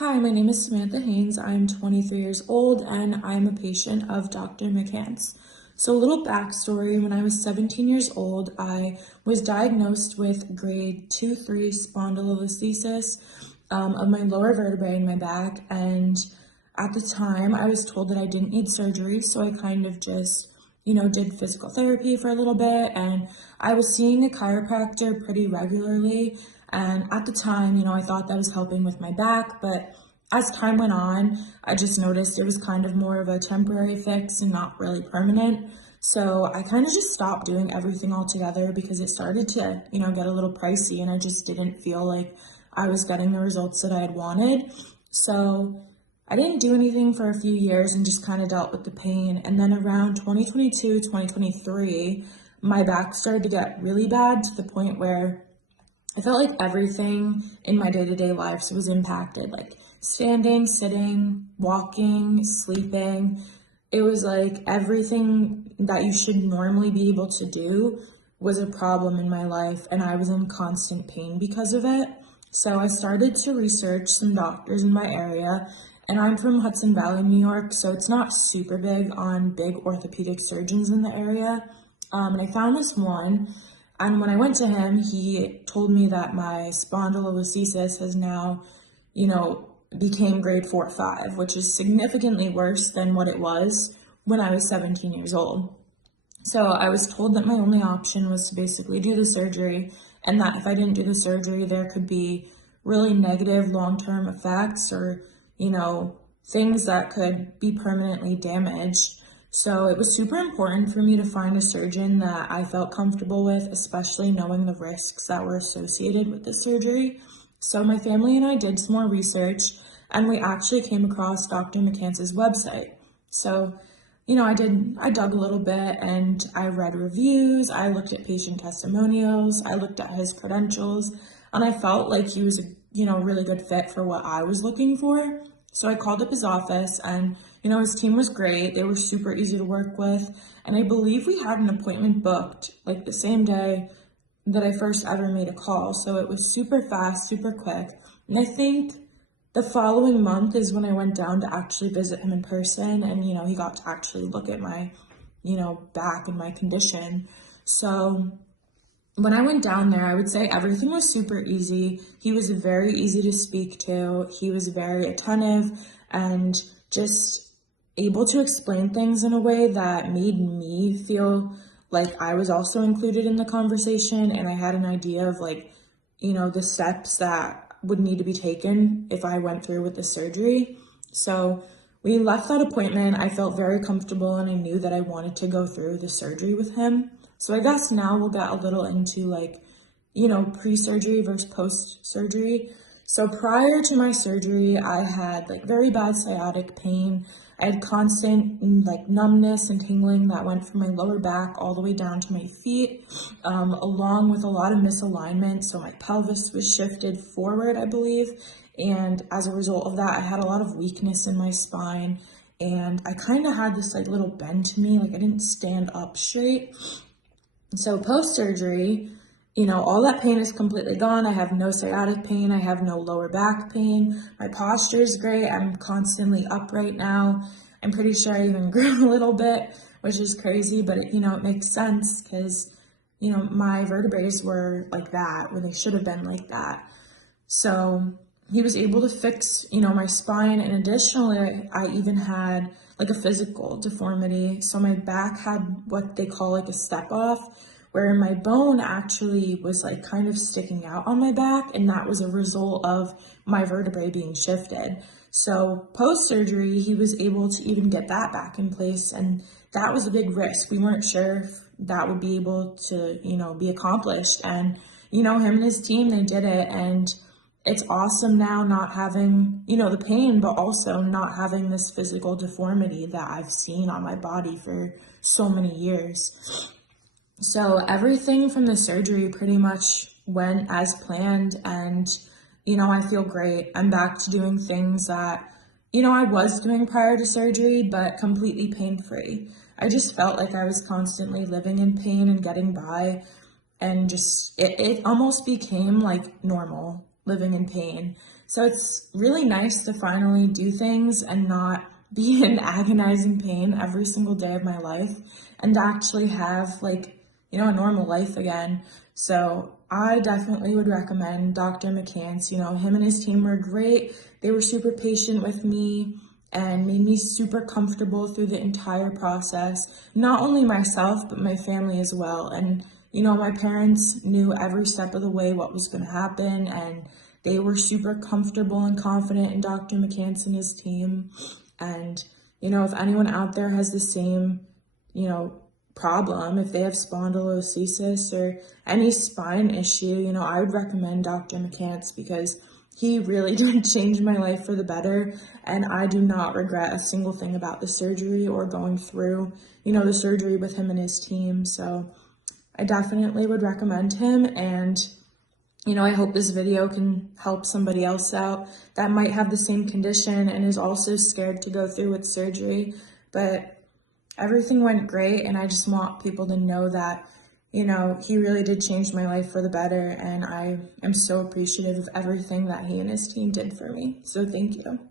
Hi, my name is Samantha Haines. I'm 23 years old and I'm a patient of Dr. McCance. So a little backstory, when I was 17 years old, I was diagnosed with grade 2-3 spondylolisthesis of my lower vertebrae in my back. And at the time I was told that I didn't need surgery. So I kind of just, did physical therapy for a little bit, and I was seeing a chiropractor pretty regularly. And at the time, I thought that was helping with my back, but as time went on, I just noticed it was kind of more of a temporary fix and not really permanent. So I kind of just stopped doing everything altogether because it started to, get a little pricey, and I just didn't feel like I was getting the results that I had wanted. So I didn't do anything for a few years and just kind of dealt with the pain. And then around 2022, 2023, my back started to get really bad to the point where I felt like everything in my day-to-day life was impacted, like standing, sitting, walking, sleeping. It was like everything that you should normally be able to do was a problem in my life, and I was in constant pain because of it. So I started to research some doctors in my area, and I'm from Hudson Valley, New York, so it's not super big on big orthopedic surgeons in the area. And I found this one. And when I went to him, he told me that my spondylolisthesis has now, became grade 4-5, which is significantly worse than what it was when I was 17 years old. So I was told that my only option was to basically do the surgery, and that if I didn't do the surgery, there could be really negative long-term effects or, things that could be permanently damaged. So it was super important for me to find a surgeon that I felt comfortable with, especially knowing the risks that were associated with the surgery. So my family and I did some more research, and we actually came across Dr. McCance's website. So, I dug a little bit, and I read reviews, I looked at patient testimonials, I looked at his credentials, and I felt like he was a really good fit for what I was looking for. So I called up his office, and his team was great. They were super easy to work with. And I believe we had an appointment booked like the same day that I first ever made a call. So it was super fast, super quick. And I think the following month is when I went down to actually visit him in person. And, he got to actually look at my, back and my condition. So when I went down there, I would say everything was super easy. He was very easy to speak to. He was very attentive and just able to explain things in a way that made me feel like I was also included in the conversation, and I had an idea of the steps that would need to be taken if I went through with the surgery. So we left that appointment. I felt very comfortable, and I knew that I wanted to go through the surgery with him. So I guess now we'll get a little into pre-surgery versus post-surgery. So prior to my surgery, I had very bad sciatic pain. I had constant numbness and tingling that went from my lower back all the way down to my feet, along with a lot of misalignment. So my pelvis was shifted forward, I believe. And as a result of that, I had a lot of weakness in my spine. And I kind of had this little bend to me, I didn't stand up straight. So post-surgery, all that pain is completely gone. I have no sciatic pain. I have no lower back pain. My posture is great. I'm constantly upright now. I'm pretty sure I even grew a little bit, which is crazy, but it makes sense because, my vertebrae were like that when they should have been like that. So he was able to fix, my spine. And additionally, I even had a physical deformity. So my back had what they call a step off, where my bone actually was kind of sticking out on my back, and that was a result of my vertebrae being shifted. So post-surgery, he was able to even get that back in place, and that was a big risk. We weren't sure if that would be able to, be accomplished. And, him and his team, they did it, and it's awesome now not having, the pain, but also not having this physical deformity that I've seen on my body for so many years. So everything from the surgery pretty much went as planned, and, I feel great. I'm back to doing things that, I was doing prior to surgery, but completely pain-free. I just felt like I was constantly living in pain and getting by, and just, it almost became normal living in pain. So it's really nice to finally do things and not be in agonizing pain every single day of my life, and to actually have a normal life again. So I definitely would recommend Dr. McCance. Him and his team were great. They were super patient with me and made me super comfortable through the entire process. Not only myself, but my family as well. And, my parents knew every step of the way what was going to happen, and they were super comfortable and confident in Dr. McCance and his team. And, if anyone out there has the same, problem, if they have spondylolisthesis or any spine issue, I would recommend Dr. McCance, because he really did change my life for the better, and I do not regret a single thing about the surgery or going through, the surgery with him and his team. So I definitely would recommend him, and I hope this video can help somebody else out that might have the same condition and is also scared to go through with surgery. But everything went great, and I just want people to know that, he really did change my life for the better, and I am so appreciative of everything that he and his team did for me. So thank you.